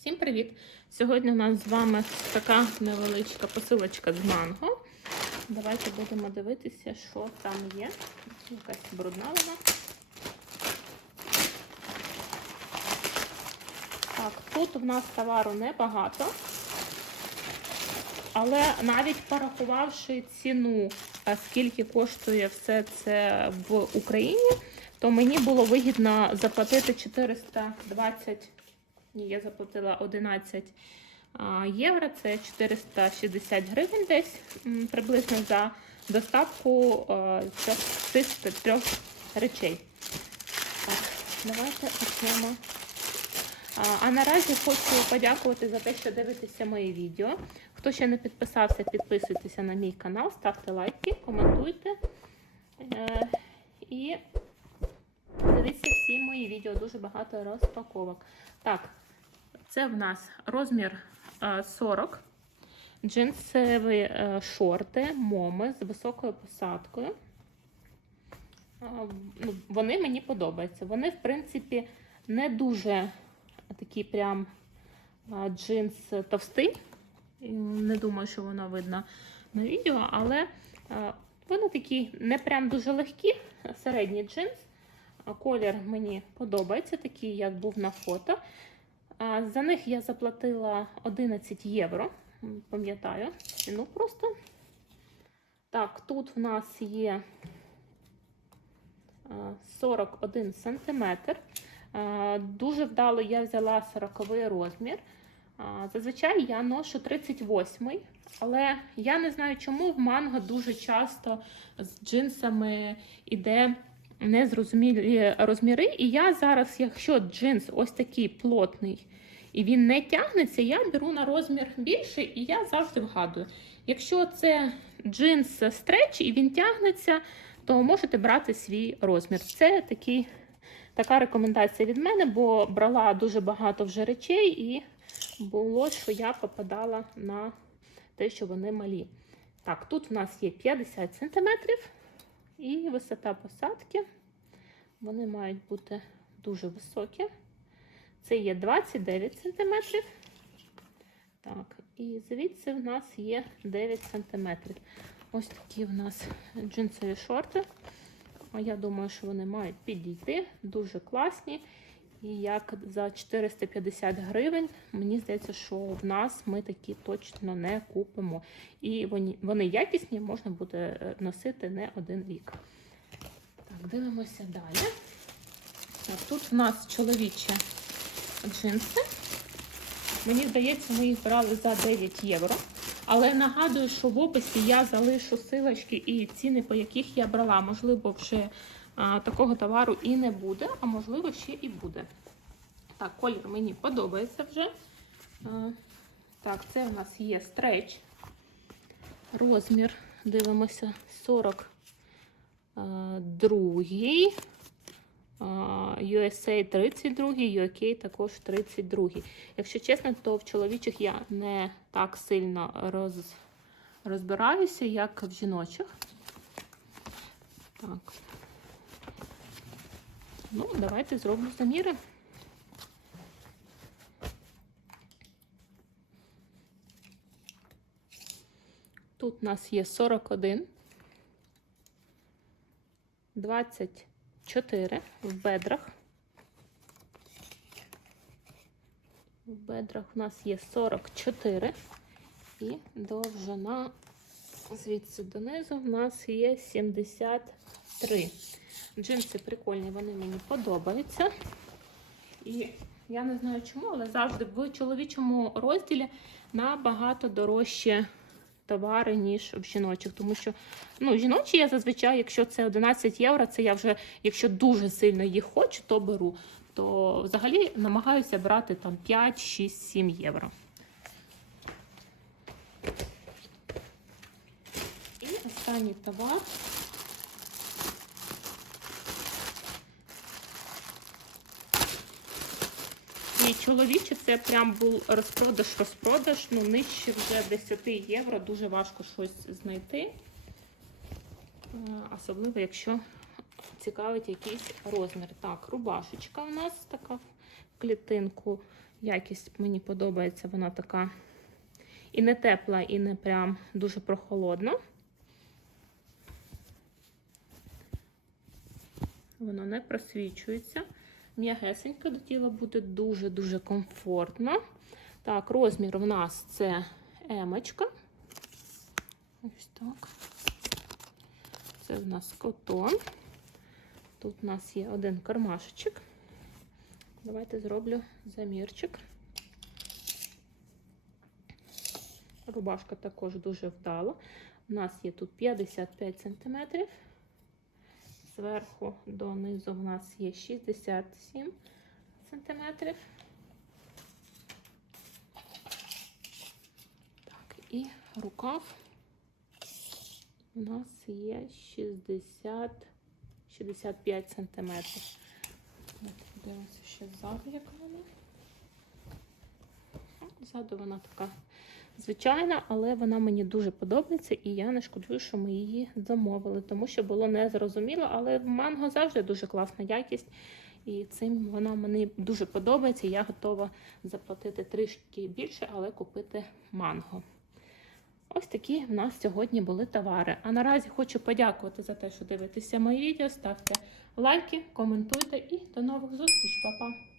Всім привіт! Сьогодні у нас з вами така невеличка посилочка з манго. Давайте будемо дивитися, що там є. Якась брудна вона. Так, тут в нас товару небагато. Але навіть порахувавши ціну, скільки коштує все це в Україні, то мені було вигідно заплатити 420, ні, я заплатила 11 євро, це 460 гривень десь приблизно за доставку цих трьох речей. Так, давайте почнемо. А, наразі хочу подякувати за те, що дивитеся мої відео. Хто ще не підписався, підписуйтеся на мій канал, ставте лайки, коментуйте. Е, І дивіться всі мої відео, дуже багато розпаковок. Так, це в нас розмір е, 40. Джинсові е, шорти, моми з високою посадкою. Ну, Вони мені подобаються. Вони, в принципі, не дуже такий прям джинс товстий. Не думаю, що воно видно на відео, але вони такі не прям дуже легкі, середній джинс. Колір мені подобається, такий, як був на фото. За них я заплатила 11 євро. Пам'ятаю ціну просто. Так, тут в нас є 41 сантиметр. Дуже вдало я взяла 40 розмір. Зазвичай я ношу 38, але я не знаю, чому в манго дуже часто з джинсами іде незрозумілі розміри. І я зараз, якщо джинс ось такий плотний і він не тягнеться, я беру на розмір більший і я завжди вгадую. Якщо це джинс стреч і він тягнеться, то можете брати свій розмір. Це такий, така рекомендація від мене, бо брала дуже багато вже речей, і було, що я попадала на те, що вони малі. Так, тут в нас є 50 см і висота посадки. Вони мають бути дуже високі. Це є 29 см. Так, і звідси в нас є 9 см. Ось такі в нас джинсові шорти. Я думаю, що вони мають підійти. Дуже класні. І як за 450 гривень, мені здається, що в нас ми такі точно не купимо. І вони, вони якісні, можна буде е, носити не один рік. Так, дивимося далі. Так, тут в нас чоловічі джинси. Мені здається, ми їх брали за 9 євро. Але нагадую, що в описі я залишу силочки і ціни, по яких я брала. Можливо, вже такого товару і не буде, а можливо, ще і буде. Так, колір мені подобається вже. Так, це у нас є стреч. Розмір, дивимося, 40 другий. USA 32, UK також 32. Якщо чесно, то в чоловічих я не так сильно роз, розбираюся, як в жіночих. Так. Ну, давайте зроблю заміри. Тут у нас є 41, 24 в бедрах. В бедрах у нас є 44 і довжина звідси донизу в нас є 73. Джинси прикольні, вони мені подобаються. І я не знаю чому, але завжди в чоловічому розділі набагато дорожче товари, ніж в жіночих. Тому що ну, жіночі я зазвичай, якщо це 11 євро, це я вже, якщо дуже сильно їх хочу, то беру. То взагалі намагаюся брати там 5, 6, 7 євро. І останній товар. І чоловічі це прям був розпродаж-розпродаж, ну нижче вже 10 євро, дуже важко щось знайти. Е, Особливо, якщо цікавить якийсь розмір. Так, рубашечка у нас така в клітинку Якість мені подобається, вона така і не тепла, і не прям дуже прохолодна. Воно не просвічується. М'ягесенько до тіла буде дуже-дуже комфортно. Так, розмір в нас це емочка. Ось так. Це в нас котон. Тут у нас є один кармашечок. Давайте зроблю замірчик. Рубашка також дуже вдала. У нас є тут 55 см. Зверху донизу в нас є 67 см. Так, і рукав у нас є 60, 65 сантиметрів. Давайте подивимося ще ззаду, яка вона. Ззаду вона така звичайна, але вона мені дуже подобається, і я не шкодую, що ми її замовили, тому що було незрозуміло, але в манго завжди дуже класна якість. І цим вона мені дуже подобається. Я готова заплатити трішки більше, але купити манго. Ось такі в нас сьогодні були товари. А наразі хочу подякувати за те, що дивитеся мої відео. Ставте лайки, коментуйте і до нових зустріч, Па-па!